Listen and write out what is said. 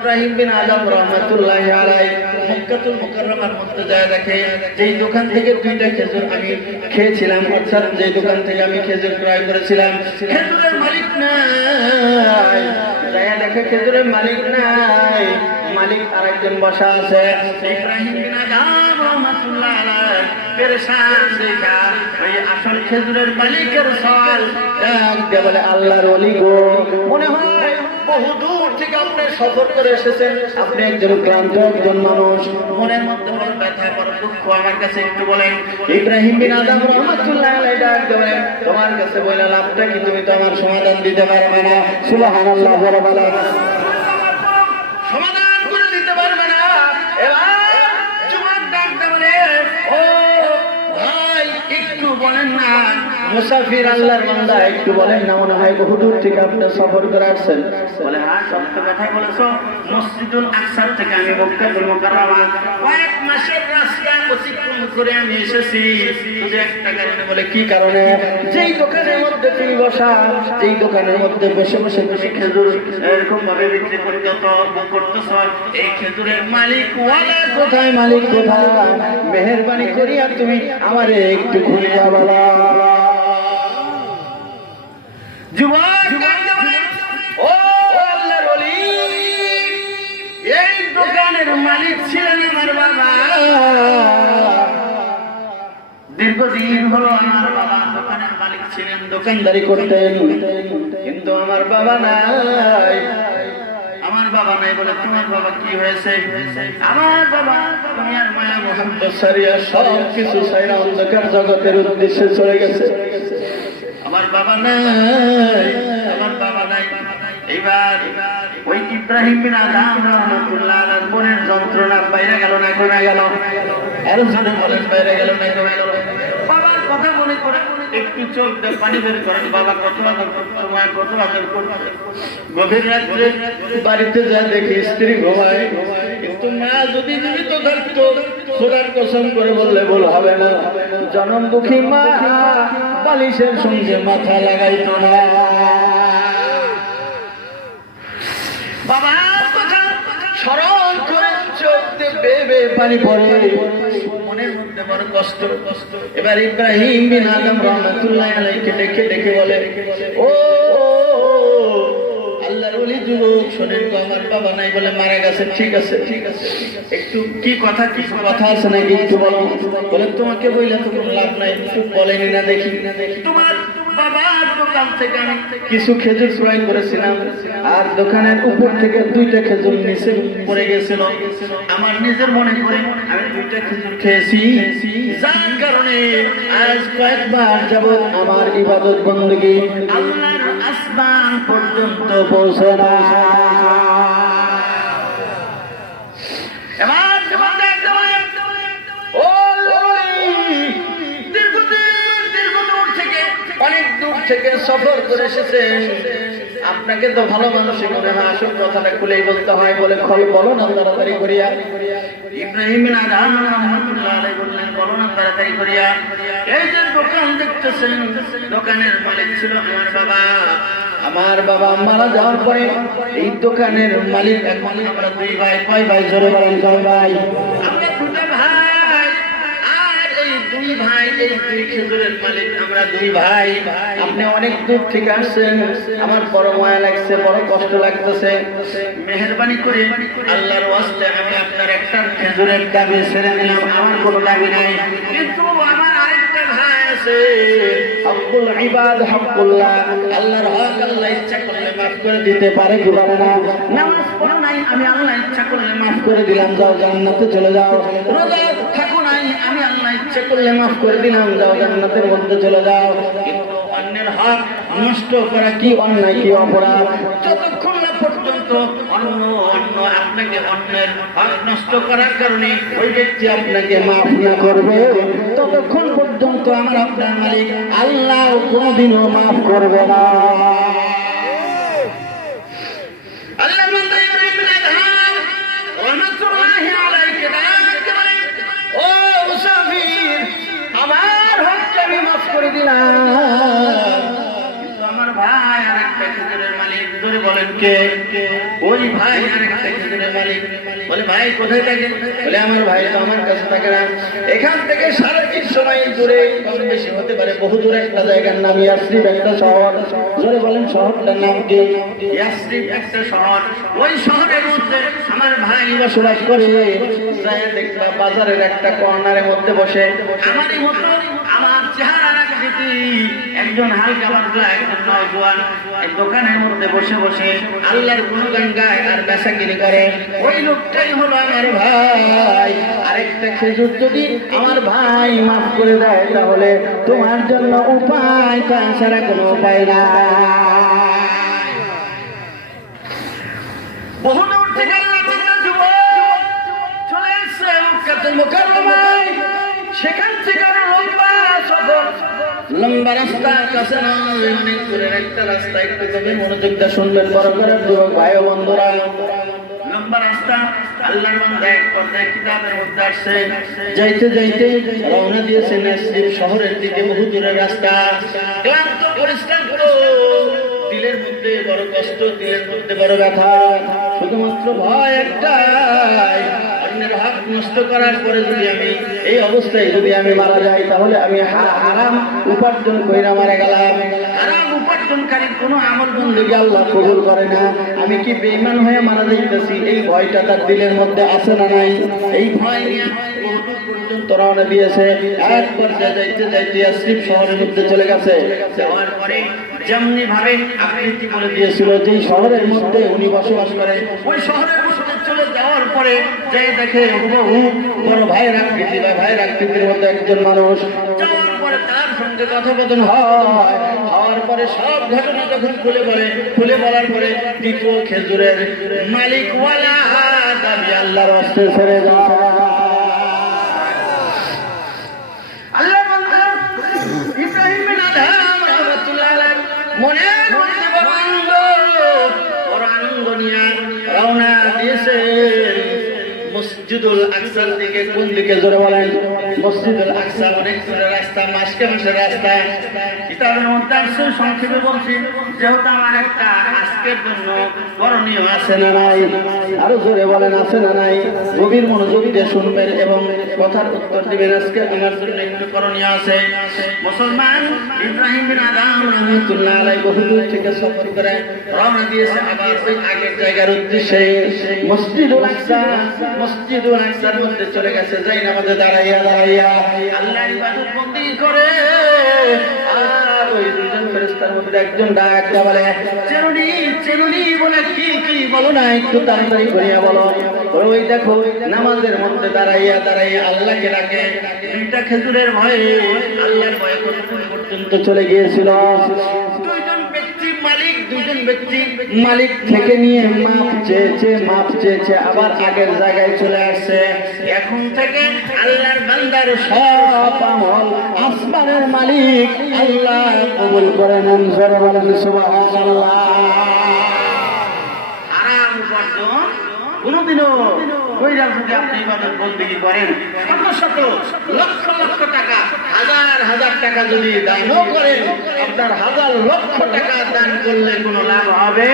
ইব্রাহিম বিন আদম রহমাতুল্লাহ আলাই মক্কাতুল মুকাররমার মধ্যে যায় দেখে, যেই দোকান থেকে দুইটা খেজুর আমি খেয়েছিলাম, অর্থাৎ যেই দোকান থেকে আমি খেজুর ক্রয় করেছিলাম, খেজুরের মালিক নাই। যায় দেখে খেজুরের মালিক নাই। মালিক আরেকজন বসা আছে, ইব্রাহিম বিন আদম রহমাতুল্লাহ আলাই ইব্রাহিম তোমার কাছে বলে লাভটা কি? তুমি তো আমার সমাধান দিতে পারবে না। সমাধান করে দিতে পারবে না। এবার মুসাফির আল্লাহর বান্দা একটু বলেন না মনে হয় বহু দূর থেকে আপনি সফর করে আসছেন? বলে হ্যাঁ সত্য কথা বলেছ। মসজিদুল আকসার থেকে আমি মক্কাতুল মুকাররমা। কয়েক মাসের রাস্তা অতিক্রম করে আমি এসেছি। শুধু একটা কারণে বলে কি কারণে? যেই দোকানের মধ্যে তুমি বসা যেই দোকানের মধ্যে বসে বসে তুমি খেজুর এরকম ভাবে বিক্রি করতেছ করতেছ। এই খেজুরের মালিক ওয়ালা কোথায়? মালিক কোথায়? মেহেরবানি করিয়া তুমি আমারে একটু ঘুরিয়া বলা যুবক ও আল্লাহর ওলি। এই দোকানের মালিক ছিলেন আমার বাবা। দীর্ঘদিন হলো আমার বাবা দোকানের মালিক ছিলেন দোকানদারি করতেন। কিন্তু আমার বাবা নাই। আমার বাবা নাই বলে তোমার বাবা কি হয়েছে? আমার বাবা দুনিয়ার মায়া মোহাম্মদ সারিয়া সব কিছু সাইরা অন্ধকার জগতের উদ্দেশ্যে চলে গেছে। আমার বাবা নাই, আমার বাবা নাই। এইবার ওই ইব্রাহিম বিন আদম রহমাতুল্লাহ আলাইহির মনের যন্ত্রণা বাইরে গেল না কমে গেল? আর জনে বলেন বাইরে গেল না কমে গেল? বাবার কথা মনে করে একটু চোখ পানি বের করেন, বাবা কত আদর করতো মা কত আদর করতো। গভীর রাত্রে বাড়িতে যা দেখি স্ত্রী ঘুমায়। কিন্তু মা যদি জীবিত থাকতো কসম করে বললে ভুল হবে না। জনম দুঃখী মা, বালিশের সঙ্গে মাথা লাগাইতো না। বাবার কথা স্মরণ করে চোখ দিয়ে পানি পড়ে। মনের মধ্যে বড় কষ্ট। এবার ইব্রাহিম বিন আদম আলাইকে বলে, ও, আল্লাহর যুবক, শোনেন আমার বাবা নাই বলে মারা গেছে, ঠিক আছে? ঠিক আছে একটু কি কথা কিছু কথা আছে নাকি বলো? বলে, তোমাকে বইলে তো কোনো লাভ নাই, কিছু বলেনি না দেখি। তোমার কিছু খেজুর সবাই করেছিলাম। আর দোকানের উপর থেকে দুইটা খেজুর নিচে পড়ে গেছিল। আমার নিজের মনে করে দুইটা খেজুর খেয়েছি। আমার ইবাদত বন্দী আল্লাহর আসমান পর্যন্ত পৌঁছে না। সফর করে এসেছেন আপনাকে তো ভালো মানুষই মনে হয়। আসল কথাটা খুলেই বলতে হয় বলে খল বলো না, তাড়াতাড়ি করিয়া। ইব্রাহিম বললেন বলো না করিয়া। এই যে দোকান দেখতেছেন, দোকানের মালিক ছিল আমার বাবা। আমার বাবা মারা যাওয়ার পরে এই দোকানের মালিক এখন আমরা দুই ভাই, কয় ভাই? জোরে বলেন, কয় ভাই? অনেক আমার বড় লাগছে, বড় কষ্ট লাগতেছে। আল্লাহর আপনার একটা খেজুরের কোনো দাবি নাই। ভাই আছে হকুল হক, আল্লাহ ইচ্ছা করে দিতে পারে না। নামাজ পড়ো নাই, আমি আল্লাহ ইচ্ছা করলে মাফ করে দিলাম, যাও জান্নাতে চলে যাও। রোজা থাকো নাই আমি আল্লাহ ইচ্ছা করলে মাফ করে দিলাম, যাও জান্নাতের মধ্যে চলে যাও। অন্যের হক নষ্ট করা কি অন্যায়, কি অপরাধ? যতক্ষণ না পর্যন্ত অন্য অন্য আপনাকে অন্যের হক নষ্ট করার কারণে ওই ব্যক্তি আপনাকে মাফ না করবে, ততক্ষণ পর্যন্ত আমার আপনার মালিক আল্লাহ কোনোদিনও মাফ করবে না। করে আমার ভাই মালিক জোরে বলেন কে? ওই ভাই মালিক। বলে, ভাই, কোথায় থাকে? বলে, আমার ভাই আমার কাছে থাকে না। এখান থেকে দূরে বেশি হতে পারে বহু দূর একটা জায়গার নাম একটা শহর। জোরে বলেন, শহরটার নাম একটা শহর। ওই শহরের মধ্যে আমার ভাই বসবাস করে। দেখবা বাজারের একটা কর্নারের মধ্যে বসে। আমারই মতো আমার একজন হালকা পাতলা, একজন নওজোয়ান দোকানের মধ্যে বসে বসে আল্লাহর গুণগান গায় আর বেচা কিনি করে। ওই লোকটাই হলো আমার ভাই। আরেকটা খেজুর যদি আমার ভাই মাফ করে দেয় তাহলে তোমার জন্য উপায় তাছাড়া কোনো উপায় না বহু দূর থেকে সেখান একটা রাস্তা, একটু বড় ভাই যাইতে যাইতে, রওনা দিয়েছে নাসরিব শহরের দিকে, বহু দূরের রাস্তা। ক্লান্ত পরিশ্রান্ত দিলের মধ্যে বড় কষ্ট, দিলের মধ্যে বড় ব্যথা। শুধুমাত্র ভয় হক নষ্ট করার পরে যদি আমি এই অবস্থায় যদি আমি মারা যাই, তাহলে আমি আরাম উপার্জন কইরা মারা গেলাম। উপার্জনকারীর কোনো না। আমি কি বেইমান হয়ে মারা যাইতেছি? এই ভয়টা তার দিলের মধ্যে না নাই? এই ভয় নিয়ে দিয়েছে। যাইতে যাইতে আসরিফ শহরের মধ্যে চলে গেছে। যাওয়ার পরে যেমনি ভাবে আকৃতি বলে দিয়েছিল যে শহরের মধ্যে উনি বসবাস করে, ওই শহরের পরে যে দেখে হুবহু বড় ভাই আকৃতি বা ভাই আকৃতির মধ্যে একজন মানুষ। তার সঙ্গে কথোপকথন হয়। হওয়ার পরে সব ঘটনা যখন খুলে বলে খুলে বলার পরে দ্বিতীয় খেজুরের মালিকওয়ালা দাবি আল্লাহর মসজিদুল আকসার দিকে কোন দিকে? জোরে বলেন। মসজিদুল আকসা মধ্যে না আরও জোরে বলেন আছে না নাই, গভীর মনোযোগ দিয়ে শুনবেন এবং কথার উত্তর দিবেন। আজকে আমার জন্য একটু করণীয় আছে, মুসলমান ইব্রাহিম থেকে সফর করে রওনা দিয়েছে আবার ওই আগের জায়গার উদ্দেশ্যে। চলে গেছে, যাই নামাজে দাঁড়াইয়া দাঁড়াইয়া আল্লাহর করে। আর ওই দুজন মধ্যে একজন ডাক দেয়া বলে চেরুনি চেরুনি বলে কি কি বলো না, একটু তাড়াতাড়ি করিয়া বলো। ওই দেখো, নামাজের মধ্যে দাঁড়াইয়া দাঁড়াইয়া আল্লাহকে ডাকে। দুইটা খেজুরের ভয়ে আল্লাহর ভয়ে কতক্ষণ পর্যন্ত চলে গিয়েছিল। মালিক দুইজন ব্যক্তি মালিক থেকে নিয়ে মাপ চেয়েছে মাপ চেয়েছে আবার আগের জায়গায় চলে আসছে। এখন থেকে আল্লাহর বান্দার সব আমল আসমানের মালিক আল্লাহ কবুল করে নেন জোরে বলেন সুবহানাল্লাহ। আরাম কোনোদিনও। কইরা যদি আপনি ইবাদত বন্দেগী করেন শত শত লক্ষ লক্ষ টাকা, হাজার হাজার টাকা যদি দানও করেন, আপনার হাজার লক্ষ টাকা দান করলে কোনো লাভ হবে?